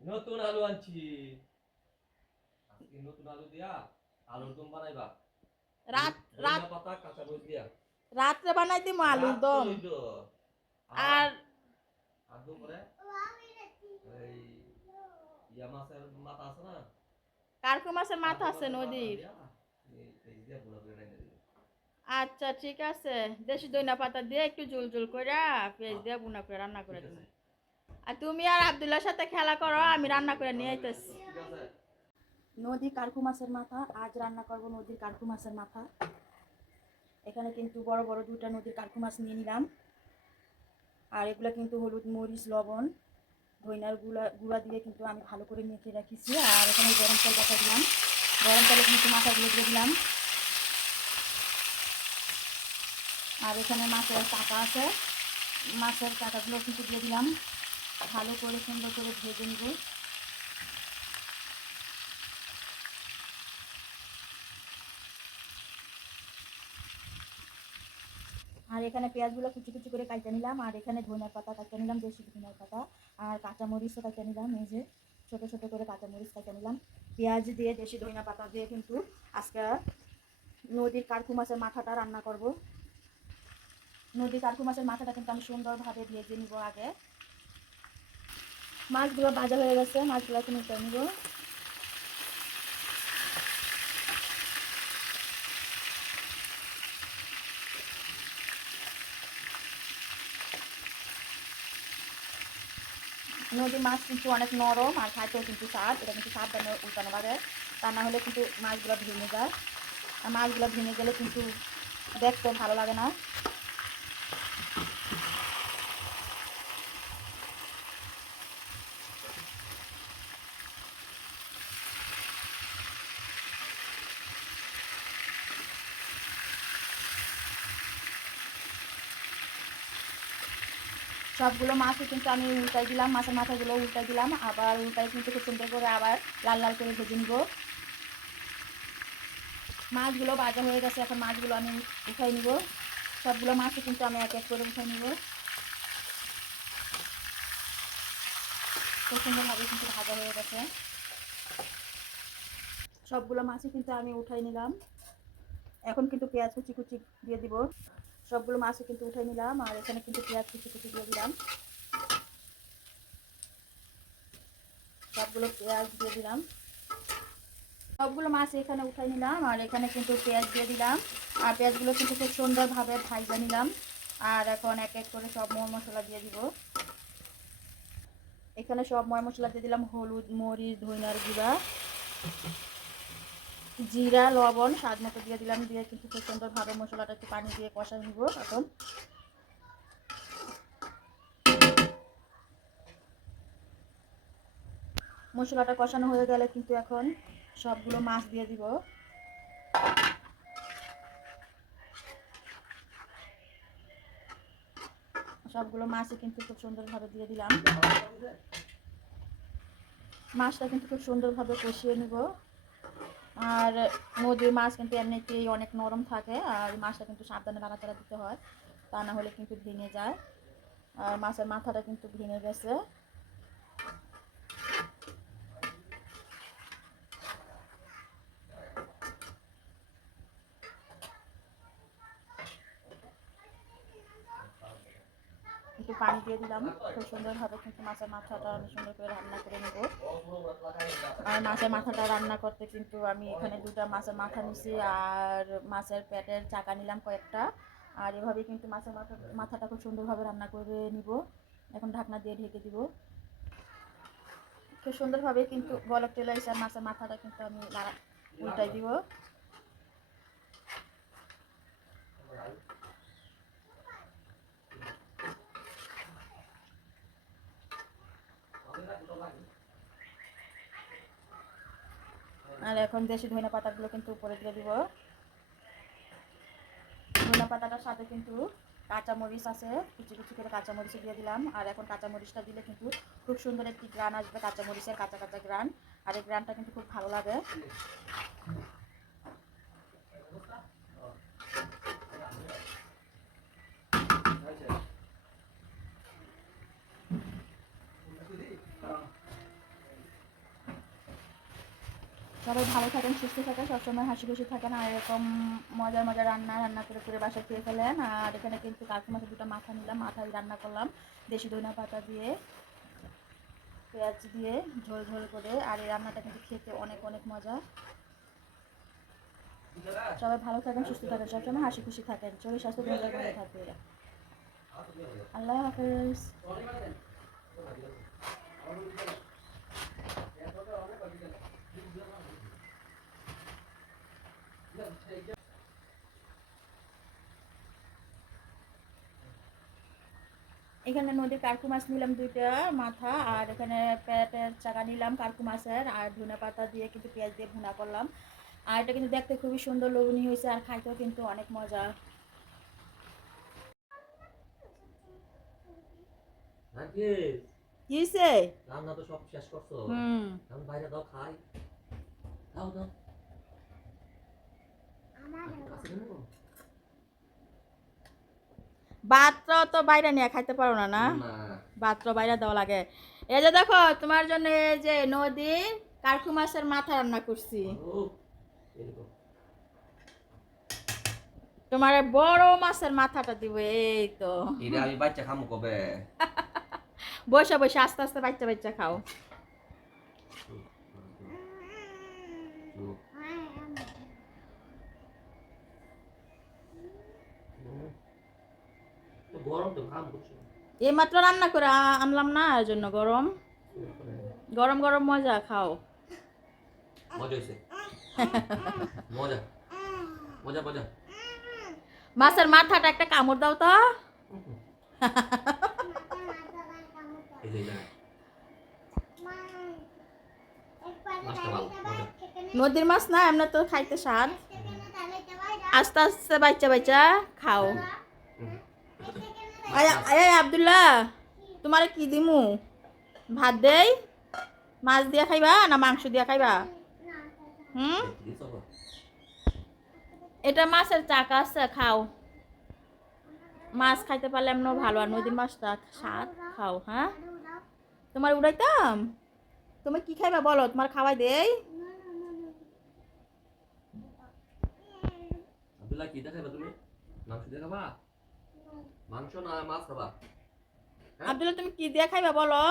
নতুন আলু আনছি। আজকে নতুন আলু দিয়া আলুর দম বানাইবা। রাত রাত পাতা কাঁচা মরিচ দিয়া। রাত্রে বানাই দিম আলুর দম। আর আর দুপুরে এই ইয়া মাছের মাথা আছে না? কার্কু মাছের মাথা আছে নদীর। আচ্ছা ঠিক আছে। দেশি দইনা পাতা দিয়ে একটু জুল জুল করে পেঁয়াজ দিয়ে বুনা করে রান্না করে আছে? আর তুমি আর আব্দুল্লার সাথে খেলা করো, আমি রান্না করে নিয়ে আইতেছি। নদী কার্কু মাছের মাথা, আজ রান্না করব নদীর কার্কু মাছের মাথা। এখানে কিন্তু বড় বড় দুটা নদীর কার্কু মাছ নিয়ে নিলাম। আর এগুলো কিন্তু হলুদ মরিচ, লবণ, ধইনার গুঁড়া গুঁড়া দিয়ে কিন্তু আমি ভালো করে মেখে রেখেছি। আর এখানে গরম তেল বসা দিলাম। গরম তেলে কিন্তু মাথাগুলো দিয়ে দিলাম। আর এখানে মাছের টাকা আছে। মাছের টাকাগুলো কিন্তু দিয়ে দিলাম। ভালো করে সুন্দর করে ভেজে নিব। আর এখানে পেঁয়াজগুলো কুচি কুচি করে কাইটে নিলাম, আর এখানে ধনিয়ার পাতা কাইটে নিলাম, দেশি ধনিয়ার পাতা, আর কাঁচামরিচও কাইটে নিলাম, এই যে ছোটো ছোটো করে কাঁচামরিচ কাইটে নিলাম। পেঁয়াজ দিয়ে দেশি ধনিয়া পাতা দিয়ে কিন্তু আজকে নদীর কার্কু মাছের মাথাটা রান্না করব। নদীর কার্কু মাছের মাথাটা কিন্তু আমি সুন্দরভাবে ভেজে নিব আগে। মাছগুলো ভাজা হয়ে গেছে, মাছগুলো এখন উঠে নিব। নদীর মাছ কিন্তু অনেক নরম আর খাইতেও কিন্তু স্বাদ, এটা কিন্তু সাবধানে উল্টানো পারে তা না হলে কিন্তু মাছগুলো ভেঙে যায়। আর মাছগুলো ভেঙে গেলে কিন্তু দেখতে ভালো লাগে না। সবগুলো মাছই কিন্তু আমি উল্টাই দিলাম, মাছের মাথাগুলো উল্টাই দিলাম। আবার উল্টাই কিন্তু খুব সুন্দর করে আবার লাল লাল করে ভেজে নিব। মাছগুলো ভাজা হয়ে গেছে, এখন মাছগুলো আমি উঠাই নিব। সবগুলো মাছই কিন্তু আমি এক এক করে উঠাই নিব। খুব সুন্দরভাবে কিন্তু ভাজা হয়ে গেছে। সবগুলো মাছই কিন্তু আমি উঠাই নিলাম। এখন কিন্তু পেঁয়াজ কুচি কুচি দিয়ে দিব। সবগুলো মাছও কিন্তু উঠে নিলাম, আর এখানে কিন্তু পেঁয়াজ কুচি কুচি দিয়ে দিলাম। সবগুলো পেঁয়াজ দিয়ে দিলাম। সবগুলো মাছ এখানে উঠাই নিলাম, আর এখানে কিন্তু পেঁয়াজ দিয়ে দিলাম। আর পেঁয়াজগুলো কিন্তু খুব সুন্দরভাবে ভাজা নিলাম, আর এখন এক এক করে সব মর মশলা দিয়ে দিব। এখানে সব ময় মশলা দিয়ে দিলাম হলুদ, মরিচ, ধইনার গুঁড়া। জিরা, লবণ, স্বাদ মতো দিয়ে দিলাম, দিয়ে কিন্তু খুব সুন্দরভাবে মশলাটা একটু পানি দিয়ে কষাই নিব এখন। মশলাটা কষানো হয়ে গেলে কিন্তু এখন সবগুলো মাছ দিয়ে দিব। সবগুলো মাছই কিন্তু খুব সুন্দরভাবে দিয়ে দিলাম। মাছটা কিন্তু খুব সুন্দরভাবে কষিয়ে নিব। আর নদীর মাছ কিন্তু এমনিতেই অনেক নরম থাকে, আর মাছটা কিন্তু সাবধানে নাড়াচাড়া দিতে হয়, তা না হলে কিন্তু ভেঙে যায়। আর মাছের মাথাটা কিন্তু ভেঙে গেছে। একটু পানি দিয়ে দিলাম। খুব সুন্দরভাবে কিন্তু মাছের মাথাটা আমি সুন্দর করে রান্না করে নেব। আর মাছের মাথাটা রান্না করতে কিন্তু আমি এখানে দুটা মাছের মাথা নিছি আর মাছের পেটের চাকা নিলাম কয়েকটা। আর এভাবে কিন্তু মাছের মাথা, মাথাটা খুব সুন্দরভাবে রান্না করে নিব। এখন ঢাকনা দিয়ে ঢেকে দিব। খুব সুন্দরভাবে কিন্তু বলক আর মাছের মাথাটা কিন্তু আমি উল্টাই দিব আর এখন দেশি ধনে পাতাগুলো কিন্তু উপরে দিয়ে দিব। ধনে পাতাটার সাথে কিন্তু কাঁচামরিচ আছে কুচি কুচি করে কাঁচামরিচ দিয়ে দিলাম। আর এখন কাঁচামরিচটা দিলে কিন্তু খুব সুন্দর একটি গ্রান আসবে, কাঁচামরিচের কাঁচা কাঁচা গ্রান। আর এই গ্রানটা কিন্তু খুব ভালো লাগে। সবাই ভালো থাকেন, সুস্থ থাকেন, সবসময় হাসি খুশি থাকেন, আর এরকম মজার মজার রান্না রান্না করে করে বাসায় খেয়ে ফেলেন। আর এখানে কিন্তু কাকু দুটো মাথা নিলাম, মাথায় রান্না করলাম, দেশি ধনিয়া পাতা দিয়ে, পেঁয়াজ দিয়ে ঝোল ঝোল করে। আর এই রান্নাটা কিন্তু খেতে অনেক অনেক মজা। সবাই ভালো থাকেন, সুস্থ থাকেন, সবসময় হাসি খুশি থাকেন। শরীর স্বাস্থ্য ভালো ভালো থাকবে আল্লাহ হাফেজ। এখানে নদীর কার্কু মাছ নিলাম দুইটা মাথা আর এখানে পেটের চাকা নিলাম কার্কু মাছের আর ধনে পাতা দিয়ে কিন্তু পেঁয়াজ দিয়ে ভুনা করলাম। আর এটা কিন্তু দেখতে খুবই সুন্দর লোভনীয় হয়েছে আর খাইতেও কিন্তু অনেক মজা। কি হয়েছে রান্না তো সব শেষ করছ? হুম। বাইরে দাও খাই। দাও দাও। কাছে তো বাইরে নিয়ে খাইতে পারো না না? ভাতটা বাইরে দেওয়া লাগে। এই যে দেখো তোমার জন্য এই যে নদী কার্কু মাছের মাথা রান্না করছি। তোমার বড় মাছের মাথাটা দিব এই তো। এটা আমি বাচ্চা খামো কবে? বসে বসে আস্তে আস্তে বাচ্চা বাচ্চা খাও তো গরম তো খাম করছ এই মাত্র রান্না করে আনলাম না এর জন্য গরম। গরম গরম মজা খাও। মাছের মাথাটা একটা কামড় দাও তো। নদীর মাছ না এমনি তো খাইতে স্বাদ। আস্তে আস্তে বাচ্চা বাচ্চা খাও। আবদুল্লাহ, তোমার কি দিমু? ভাত দেই? মাছ দিয়া খাইবা না মাংস দিয়া খাইবা? হুম? এটা মাছের চাকা আছে, খাও। মাছ খাইতে পারলে এমন ভালো, আর নদীর মাছটা স্বাদ, খাও হ্যাঁ? তোমার উড়াইতাম? তুমি কি খাইবা বলো, তোমার খাওয়াই দেই। কি তুমি? মাংস দেখাবা মাংস না মাছ খাবা। আব্দুল্লাহ তুমি কি দিয়া খাইবা বলো?